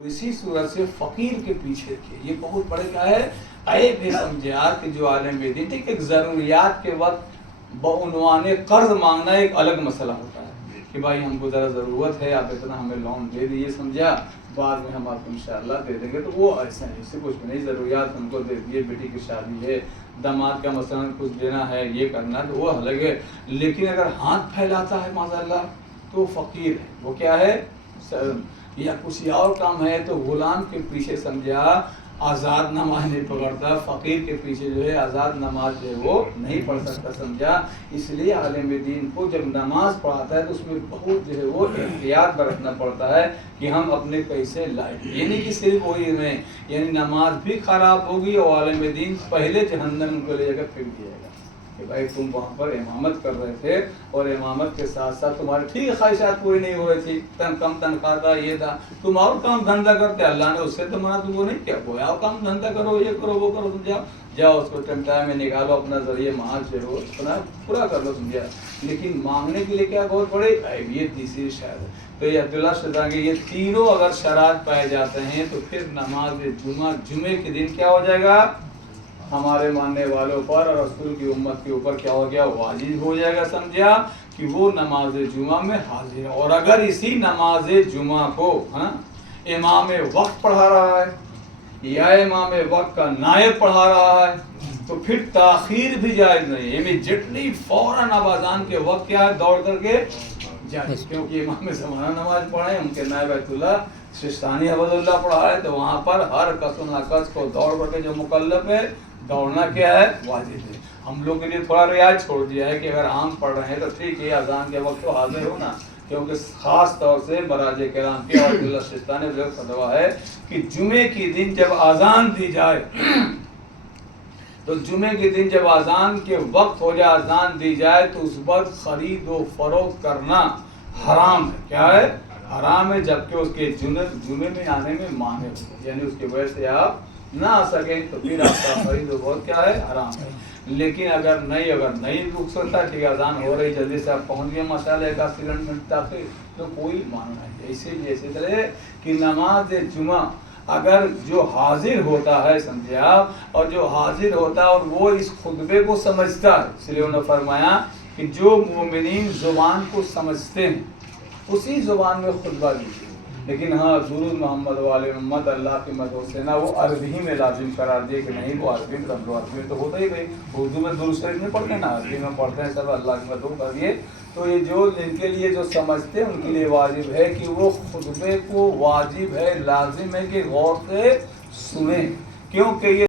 اسی صورت سے فقیر کے پیچھے تھے. یہ بہت بڑے کیا ہے عیب ہے سمجھا کہ جو عالم دین ٹھیک ایک ضروریات کے وقت بعنوان قرض مانگنا ایک الگ مسئلہ ہوتا ہے کہ بھائی ہم کو ذرا ضرورت ہے آپ اتنا ہمیں لون دے دیجیے سمجھا بعد میں ہم آپ کو انشاءاللہ دے دیں گے. تو وہ ایسا ہے اس سے کچھ نہیں ضروریات ہم کو دے دیے بیٹی کی شادی ہے داماد کا مثلا کچھ دینا ہے یہ کرنا تو وہ الگ ہے. لیکن اگر ہاتھ پھیلاتا ہے معاذ اللہ تو وہ فقیر ہے. وہ کیا ہے یا کسی اور کام ہے تو غلام کے پیچھے سمجھا آزاد نماز نہیں پکڑتا. فقیر کے پیچھے جو ہے آزاد نماز جو ہے وہ نہیں پڑھ سکتا سمجھا. اس لیے عالم دین کو جب نماز پڑھاتا ہے تو اس میں بہت جو ہے وہ احتیاط برتنا پڑتا ہے کہ ہم اپنے پیسے لائیں. یہ نہیں کہ صرف وہی میں یعنی نماز بھی خراب ہوگی اور عالم دین پہلے جہنم ان کو لے جا کر پھینک دیا گا کہ بھائی تم وہاں پر امامت کر رہے تھے اور امامت کے ساتھ ساتھ تمہاری ٹھیک خواہشات پوری نہیں ہو رہی تھی کم تنخواہ تھا یہ تھا تم اور کام دھندا کرتے. اللہ نے اس سے تو منع تم کو نہیں کیا کوئی اور کام دھندا کرو یہ کرو وہ کرو سمجھا جاؤ اس کو ٹائم میں نکالو اپنا ذریعہ معاش جو ہے اپنا پورا کر لو سمجھا. لیکن مانگنے کے لیے کیا بہت بڑی یہ تیسری شاید ہے. تو یہ عبداللہ شدہ کہ یہ تینوں اگر شرائط پائے جاتے ہیں تو پھر نماز جمعے کے دن کیا ہو جائے گا ہمارے ماننے والوں پر اور رسول کی امت کے اوپر کیا ہو گیا واجب ہو جائے گا سمجھا کہ وہ نماز جمعہ میں حاضر ہے. اور اگر اسی نماز جمعہ کو امام وقت پڑھا رہا ہے یا امام وقت کا نائب پڑھا رہا ہے تو پھر تاخیر بھی جائز نہیں. امیڈیٹلی فوراً اب اذان کے وقت کیا ہے دوڑ کر کے جائے کیونکہ امام زمانہ نماز پڑھے ان کے نائب بیت اللہ سستانی حفظ اللہ پڑھا ہے تو وہاں پر ہر کس و ناکس کو دوڑ کر کے جو مکلف ہے دوڑنا کیا ہے واجب ہے. ہم لوگ کے لیے تھوڑا رعایت چھوڑ دیا ہے کہ اگر عام پڑھ رہے ہیں تو ٹھیک ہے اذان کے وقت تو حاضر ہو نا کیونکہ خاص طور سے براج کرام کے عبداللہ سستانی نے فتویٰ ہے کہ جمعے کے دن جب اذان دی جائے تو جمعے کے دن جب اذان کے وقت ہو جائے اذان دی جائے تو اس وقت خرید و فروخت کرنا حرام ہے. کیا ہے حرام ہے جبکہ اس کے جمعے میں آنے میں مانع ہو یعنی اس کی وجہ سے آپ نہ آ سکیں تو پھر آپ کا خرید و فروخت کیا ہے حرام ہے. لیکن اگر نہیں رک سکتا ٹھیک ہے اذان ہو رہی جلدی سے آپ پہنچ گئے مسئلہ کا سیکنڈ منٹ تک تو کوئی ماننا نہیں. اسی طرح کہ نماز جمعہ اگر جو حاضر ہوتا ہے سمجھے آپ اور جو حاضر ہوتا ہے اور وہ اس خطبے کو سمجھتا ہے اس لیے انہوں نے فرمایا کہ جو مومنین زبان کو سمجھتے ہیں اسی زبان میں خطبہ دیجیے. لیکن ہاں درود محمد والے محمد اللہ کی مدد سے نا وہ عربی ہی میں لازم قرار دیے کہ نہیں وہ عربی میں سب لوگ عربی میں تو ہوتا ہی بھائی اردو میں درود شریف نہیں پڑھتے نا عربی میں پڑھتے ہیں سب اللہ کی مدد کر دیے. تو یہ جو ان کے لیے جو سمجھتے ہیں ان کے لیے واجب ہے کہ وہ خطبے کو واجب ہے لازم ہے کہ غور سے سنیں کیونکہ یہ